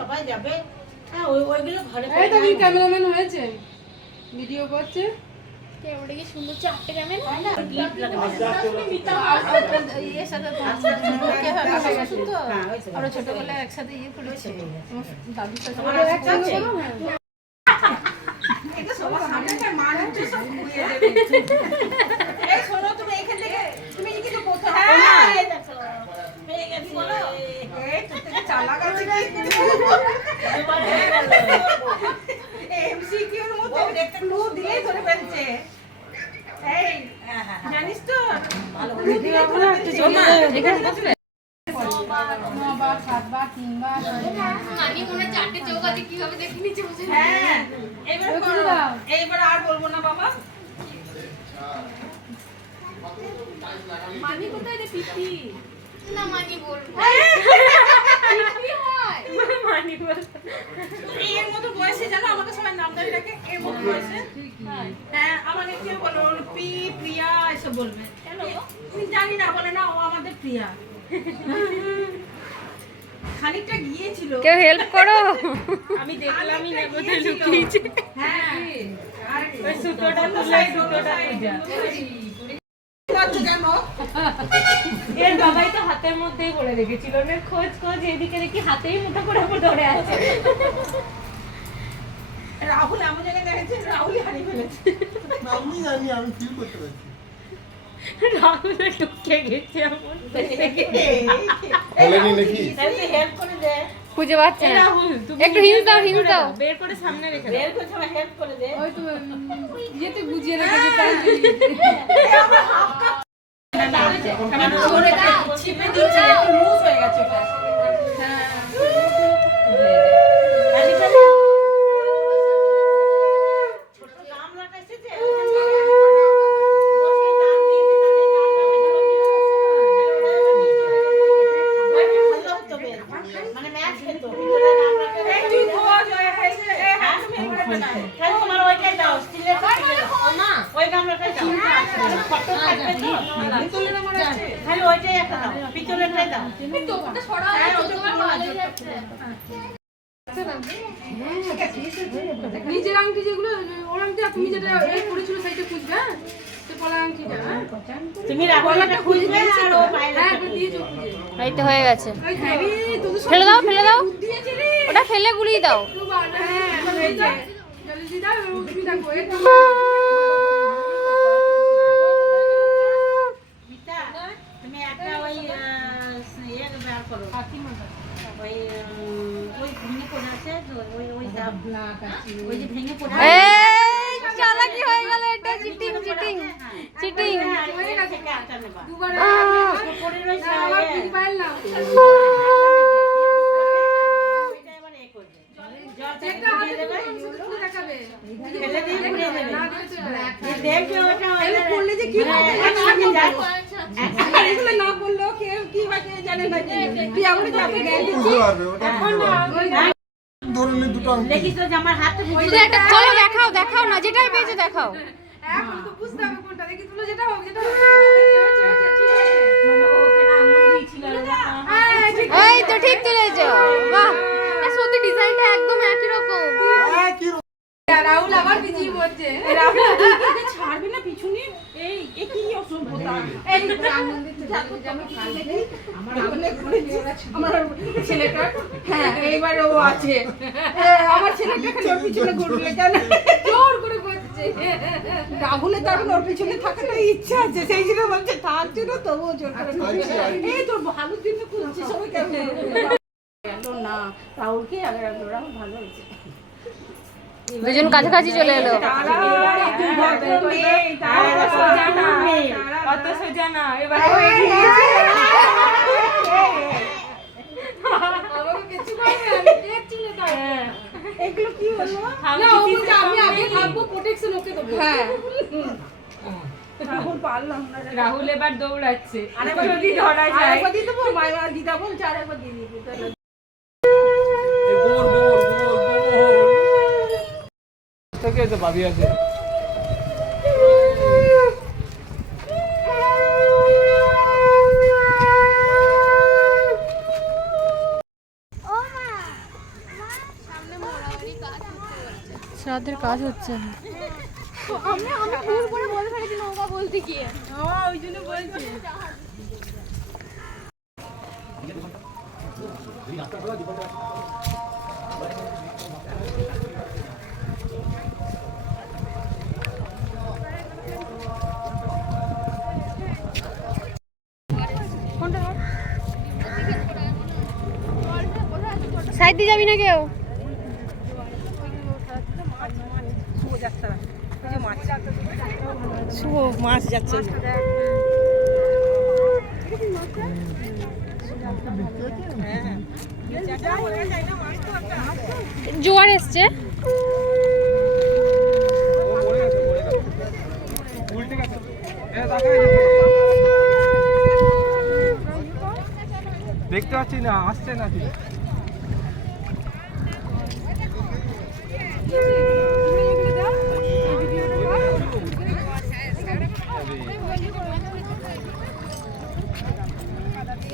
সবাই যাবে। হ্যাঁ ওই ওইগুলো ঘরে এই তো কি ক্যামেরাম্যান হয়েছে। ভিডিও করছে। ওটা কি সুন্দর চারটে ক্যামেরা হয় না ক্লিপ লাগাবে ইয়ের সাথে আমরা ছোটবেলায় একসাথে ইয়ে করেছি। দাদুর সাথে। এটা সবার সামনে সব ঘুরিয়ে দেবে। এই শোনো, তুমি এখান থেকে তুমি কিন্তু কোথাও- হ্যাঁ, এই দেখো। পেয়ে গেছি। এই, তোর থেকে চালাক আছে কি? MCQ র মতো একটা clue দিলেই ধরে ফেলছে। এই, জানিস তো? clue দিলেই ধরে ফেলছে। নবার সাতবার তিনবার মানি মনে হয় চারটে চৌক আছে কীভাবে দেখে নিচ্ছে বুঝে না। হ্যাঁ, করো। করে। দাও। এইবার আর বলব না বাবা। মানি কোথায় রে পিপি? না মানি বলব। পিপি হয়। এর মতো বয়সে জানো আমাকে সবাই নাম ধরে রাখে এর মতো বয়সে। বলবে? আমি জানি না বলে না ও আমাদের প্রিয়া। খানিকটা গিয়েছিল। কেউ হেল্প করো? আমি দেখলামই না কোথায় লুকিয়েছে। হ্যাঁ। ওই সুতোটা তুলে সুতোটা এর বাবাই তো হাতের মধ্যেই বলে রেখেছিল ওর খোঁজ খোঁজ এদিকে দেখি হাতেই মুঠো করে ধরে আছে। রাহুল এমন জায়গায় দেখেছে রাহুলই হারিয়ে ফেলেছে। আমি জানি আমি ফিল করতে পারছি। রাহুল ঢুকে গেছে এমন বলেনি নাকি? হেল্প করে দে। খুঁজে পাচ্ছে না। একটু হিন্স দাও হিন্স দাও। বের করে সামনে রেখে দাও। বের আমার হেল্প করে দে। ওই তো ইয়েতে বুঝিয়ে রেখেছে তাই ছিপে দিচ্ছে একটু হয়ে গেছে ওটা ছোট গামলাটা এসেছে মানে ম্যাচ খেতো খালি তোমার ওইটাই দাও স্টিলের ওই গামলাটাই দাও। ফটো থাকবে তো খালি ওইটাই একটা দাও পিতলেরটাই দাও। হ্যাঁ। নিজের আংটি যেগুলো ওর আংটি তুমি যেটা পড়েছিল সেইটা খুঁজবে হ্যাঁ হ্যাঁ? তুমি রাগলাটা খুঁজবে আর ও হ্যাঁ এই তো হয়ে গেছে। ফেলে দাও ফেলে দাও। ওটা ফেলে গুলিয়ে দাও। হ্যাঁ ওই ইয়ে বের করো। ওই ভেঙে পড়ে আছে ওই ওই ওই যে ভেঙে পড়ে দেখাও দেখাও না যেটাই পেয়েছ দেখাও। এখন তো বুঝতে হবে কোনটা দেখি তুলো যেটা হোক যেটা হোক। হয়েছে, হয়েছে, হয়েছে, ঠিক আছে। হ্যাঁ, এই তো ঠিক তুলেছো। বাহ সত্যি ডিজাইনটা একদম একই রকম। হ্যাঁ, কি রকম? আর রাহুল আবার বিজি বলছে। ছাড়বে না পিছনে? এই এ কি অসম্ভবতা এই আনন্দিত যাব যাব কালকে আমার অনেক ঘুরেছে ছেলেটা হ্যাঁ এইবার ও আছে। আমার ছেলেটা খালি পিছনে ঘুরবে কেন জোর করে করছে রাহুলের ওর পিছনে থাকাটা ইচ্ছা আছে সেই জন্য বলছে থাক জন্য তবুও জোর করে এই তোর ভালোর জন্য খুঁজছি সবাই কেমন না রাহুলকে আগে রাখল রাহুল ভালো হয়েছে। দুজন কাছাকাছি চলে এলো। আমাকে কিছু এগুলো কি হলো না ও বলছে আমি আগে থাকব প্রোটেকশন ওকে দেবো। হ্যাঁ। রাহুল পারলাম না রাহুল এবার দৌড়াচ্ছে। আরেকবার যদি ধরা যায়। আরেকবার দিয়ে দেবো মায়ের দিদা বলছে আরেকবার দিয়ে দিবি। থেকে তো ভাবি আছে শ্রাদ্ধের কাজ হচ্ছে আমি আমি ভুল করে বলে ফেলেছি নৌকা বলতে গিয়ে ওই জন্য বলছি। সাইড দিয়ে যাবি না কেউ? শুভ মাছ যাচ্ছে। জোয়ার এসছে। দেখতে পাচ্ছি না আসছে না ঠিক তুই কোন